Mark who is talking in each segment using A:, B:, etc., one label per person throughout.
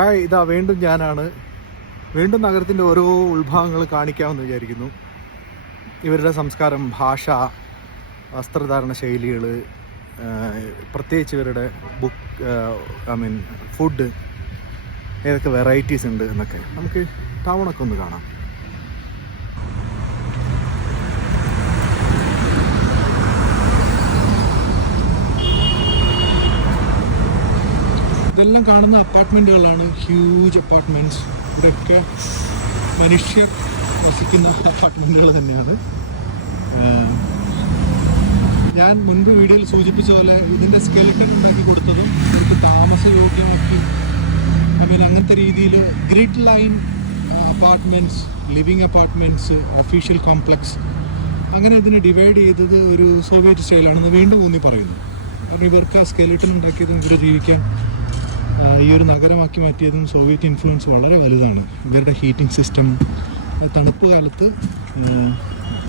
A: Hi ഇതാ വീണ്ടും ഞാനാണ്. വീണ്ടും നഗരത്തിന്റെ ഓരോ ഉത്ഭവങ്ങൾ കാണിക്കാമെന്ന് വിചാരിക്കുന്നു. ഇവരുടെ സംസ്കാരം ഭാഷ വസ്ത്രധാരണ ശൈലികൾ പ്രത്യേകിച്ച് ഇവരുടെ ബുക്ക് ഐ മീൻ ഫുഡ് ഏതൊക്കെ വെറൈറ്റീസ് ഉണ്ട് എന്നൊക്കെ നമുക്ക് ടൗണൊക്കെ ഒന്ന് കാണാം. ഇതെല്ലാം കാണുന്ന അപ്പാർട്ട്മെന്റുകളാണ്. ഹ്യൂജ് അപ്പാർട്ട്മെന്റ്സ് ഇവിടെയൊക്കെ മനുഷ്യർ വസിക്കുന്ന അപ്പാർട്ട്മെന്റുകൾ തന്നെയാണ്. ഞാൻ മുൻപ് വീഡിയോയിൽ സൂചിപ്പിച്ച പോലെ ഇതിന്റെ സ്കെലട്ടൺ ഉണ്ടാക്കി കൊടുത്തതും നമുക്ക് താമസയോഗ്യമാക്കി ഐ മീൻ അങ്ങനത്തെ രീതിയിൽ grid line apartments living apartments official complex അങ്ങനെ അതിനെ ഡിവൈഡ് ചെയ്തത് ഒരു സോവിയറ്റ് സ്റ്റൈലാണെന്ന് വീണ്ടും ഊന്നി പറയുന്നു. കാരണം ഇവർക്ക് ആ സ്കെലിട്ടൺ ഉണ്ടാക്കിയതും ഇവരെ ജീവിക്കാൻ ഈ ഒരു നഗരമാക്കി മാറ്റിയതും സോവിയറ്റ് ഇൻഫ്ലുവൻസ് വളരെ വലുതാണ്. ഇവരുടെ ഹീറ്റിംഗ് സിസ്റ്റം തണുപ്പ് കാലത്ത്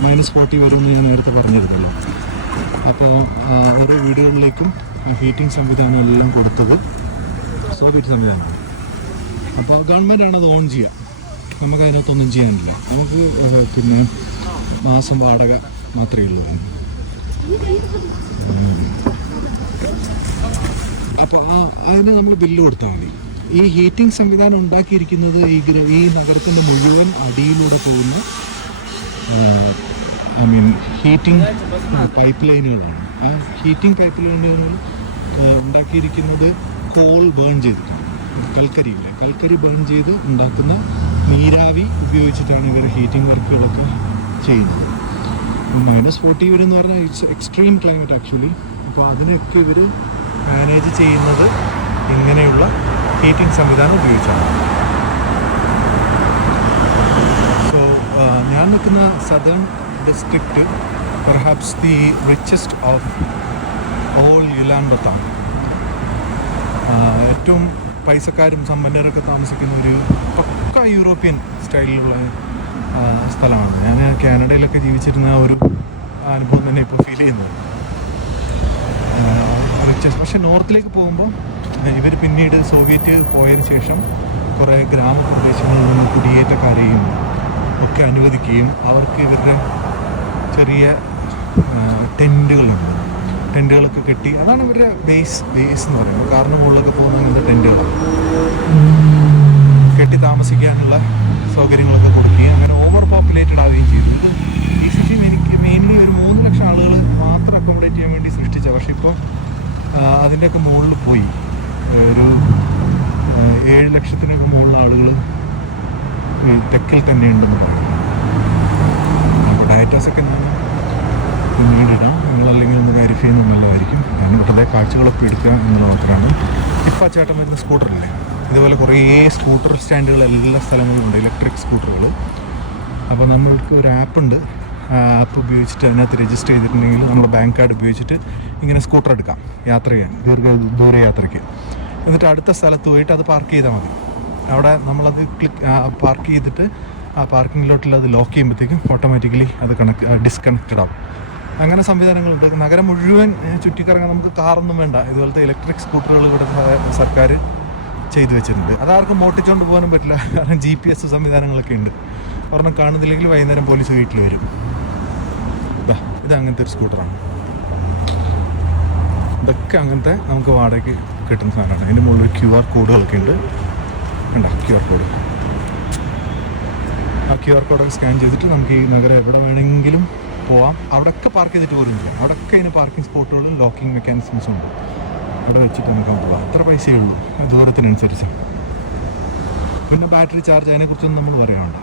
A: മൈനസ് ഫോർട്ടി വരുമെന്ന് ഞാൻ നേരത്തെ പറഞ്ഞിരുന്നല്ലോ. അപ്പോൾ ഓരോ വീടുകളിലേക്കും ഹീറ്റിംഗ് സംവിധാനം എല്ലാം കൊടുത്തത് സോവിയറ്റ് സംവിധാനമാണ്. അപ്പോൾ ഗവൺമെന്റാണ് അത് ഓൺ ചെയ്യുക നമുക്ക് അതിനകത്തൊന്നും ചെയ്യാനില്ല. നമുക്ക് പിന്നെ മാസം വാടക മാത്രമേ ഉള്ളൂ. അപ്പോൾ ആ അതിന് നമ്മൾ ബില്ല് കൊടുത്താൽ മതി. ഈ ഹീറ്റിംഗ് സംവിധാനം ഉണ്ടാക്കിയിരിക്കുന്നത് ഈ ഈ നഗരത്തിന്റെ മുഴുവൻ അടിയിലൂടെ പോകുന്ന ഐ മീൻ ഹീറ്റിംഗ് പൈപ്പ് ലൈനുകളാണ് ആ ഹീറ്റിംഗ് പൈപ്പ് ലൈനുകൾ ഉണ്ടാക്കിയിരിക്കുന്നത് കോൾ ബേൺ ചെയ്തിട്ടാണ്. കൽക്കരിയില്ലേ? കൽക്കരി ബേൺ ചെയ്ത് ഉണ്ടാക്കുന്ന നീരാവി ഉപയോഗിച്ചിട്ടാണ് ഇവർ ഹീറ്റിംഗ് വർക്കുകളൊക്കെ ചെയ്യുന്നത്. മൈനസ് ഫോർട്ടി വരും എന്ന് പറഞ്ഞാൽ ഇറ്റ്സ് എക്സ്ട്രീം ക്ലൈമറ്റ് ആക്ച്വലി അപ്പോൾ അതിനൊക്കെ ഇവർ മാനേജ് ചെയ്യുന്നത് ഇങ്ങനെയുള്ള ഹീറ്റിംഗ് സംവിധാനം ഉപയോഗിച്ചാണ്. സോ ഞാൻ നിൽക്കുന്ന southern district perhaps the richest of all യുലാൻബത്താണ് ഏറ്റവും പൈസക്കാരും സമ്പന്നരൊക്കെ താമസിക്കുന്ന ഒരു പക്ക യൂറോപ്യൻ സ്റ്റൈലിലുള്ള സ്ഥലമാണ്. ഞാൻ കാനഡയിലൊക്കെ ജീവിച്ചിരുന്ന ഒരു അനുഭവം തന്നെ ഇപ്പോൾ ഫീൽ ചെയ്യുന്നത് റിച്ചസ് പക്ഷെ നോർത്തിലേക്ക് പോകുമ്പോൾ ഇവർ പിന്നീട് സോവിയറ്റ് പോയതിന് ശേഷം കുറേ ഗ്രാമപ്രദേശങ്ങളിൽ നിന്ന് കുടിയേറ്റക്കാരെയും ഒക്കെ അനുവദിക്കുകയും അവർക്ക് ഇവരുടെ ചെറിയ ടെന്റുകളുണ്ട്. ടെന്റുകളൊക്കെ കെട്ടി അതാണ് ഇവരുടെ ബേസ് ബേസ് എന്ന് പറയുന്നത്. കാരണം മുകളിലൊക്കെ പോകുന്ന അങ്ങനത്തെ ടെന്റുകളാണ്. കെട്ടി താമസിക്കാനുള്ള സൗകര്യങ്ങളൊക്കെ കൊടുക്കുകയും അങ്ങനെ ഓവർ പോപ്പുലേറ്റഡ് ആവുകയും ചെയ്തു ഇത് ഈ സിറ്റി എനിക്ക് മെയിൻലി ഒരു മൂന്ന് ലക്ഷം ആളുകൾ മാത്രം അക്കോമഡേറ്റ് ചെയ്യാൻ വേണ്ടി സൃഷ്ടിച്ച പക്ഷേ ഇപ്പോൾ അതിന്റെയൊക്കെ മുകളിൽ പോയി. ഒരു ഏഴ് ലക്ഷത്തിനൊക്കെ മുകളിൽ ആളുകൾ തെക്കൽ തന്നെ ഉണ്ടെന്ന് പറയും അപ്പോൾ ഡയറ്റാസൊക്കെ ഞാൻ പിന്നീട് ഇടാം. നിങ്ങളല്ലെങ്കിൽ ഒന്ന് വെരിഫൈ ചെയ്യുന്നത് നല്ലതായിരിക്കും. ഞാൻ വെറുതെ കാഴ്ചകളൊക്കെ എടുക്കുക എന്നുള്ള മാത്രമാണ് ഇപ്പം ചേട്ടൻ വരുന്ന സ്കൂട്ടറില്ലേ? ഇതുപോലെ കുറേ സ്കൂട്ടർ സ്റ്റാൻഡുകൾ എല്ലാ സ്ഥലങ്ങളിലും ഉണ്ട്. ഇലക്ട്രിക് സ്കൂട്ടറുകൾ. അപ്പോൾ നമ്മൾക്ക് ഒരു ആപ്പുണ്ട് ആപ്പ് ഉപയോഗിച്ചിട്ട് അതിനകത്ത് രജിസ്റ്റർ ചെയ്തിട്ടുണ്ടെങ്കിൽ നമ്മൾ ബാങ്ക് കാർഡ് ഉപയോഗിച്ചിട്ട് ഇങ്ങനെ സ്കൂട്ടർ എടുക്കാം. യാത്ര ചെയ്യാൻ. ദീർഘ ദൂര യാത്രയ്ക്ക് എന്നിട്ട് അടുത്ത സ്ഥലത്ത് പോയിട്ട് അത് പാർക്ക് ചെയ്താൽ മതി. അവിടെ നമ്മളത് ക്ലിക്ക് പാർക്ക് ചെയ്തിട്ട് ആ അത് ലോക്ക് ചെയ്യുമ്പോഴത്തേക്കും ഓട്ടോമാറ്റിക്കലി അത് കണക്ട് ഡിസ്കണക്റ്റഡ് ആവും. അങ്ങനെ സംവിധാനങ്ങളുണ്ട്. നഗരം മുഴുവൻ ചുറ്റിക്കറങ്ങാൻ നമുക്ക് കാറൊന്നും വേണ്ട. ഇതുപോലത്തെ ഇലക്ട്രിക് സ്കൂട്ടറുകൾ ഇവിടെ സർക്കാർ ചെയ്തു വെച്ചിട്ടുണ്ട്. അതാർക്കും മോട്ടിച്ചുകൊണ്ട് പോകാനും പറ്റില്ല. കാരണം ജി പി എസ് സംവിധാനങ്ങളൊക്കെ ഉണ്ട്. ഒരെണ്ണം കാണുന്നില്ലെങ്കിൽ വൈകുന്നേരം പോലീസ് വീട്ടിൽ വരും. ഇതാ അങ്ങനത്തെ ഒരു സ്കൂട്ടറാണ്. ഇതൊക്കെ അങ്ങനത്തെ നമുക്ക് വാടകയ്ക്ക് കിട്ടുന്ന സാധനമാണ്. അതിന്റെ മുകളിൽ ക്യു ആർ കോഡുകളൊക്കെ ഉണ്ട്. ഉണ്ടോ ക്യു ആർ കോഡ്. ആ ക്യു ആർ കോഡൊക്കെ സ്കാൻ ചെയ്തിട്ട് നമുക്ക് ഈ നഗരം എവിടെ വേണമെങ്കിലും പോവാം. അവിടെയൊക്കെ പാർക്ക് ചെയ്തിട്ട് പോലും ചെയ്യാം അവിടെയൊക്കെ അതിന് പാർക്കിംഗ് സ്പോട്ടുകളും ലോക്കിംഗ് മെക്കാനിസംസും ഉണ്ട്. ഇവിടെ വെച്ചിട്ട് നമുക്ക് പോവാം. അത്ര പൈസയേ ഉള്ളൂ. ദൂരത്തിനനുസരിച്ച്. പിന്നെ ബാറ്ററി ചാർജ് അതിനെക്കുറിച്ചൊന്നും നമ്മൾ പറയാനുണ്ട്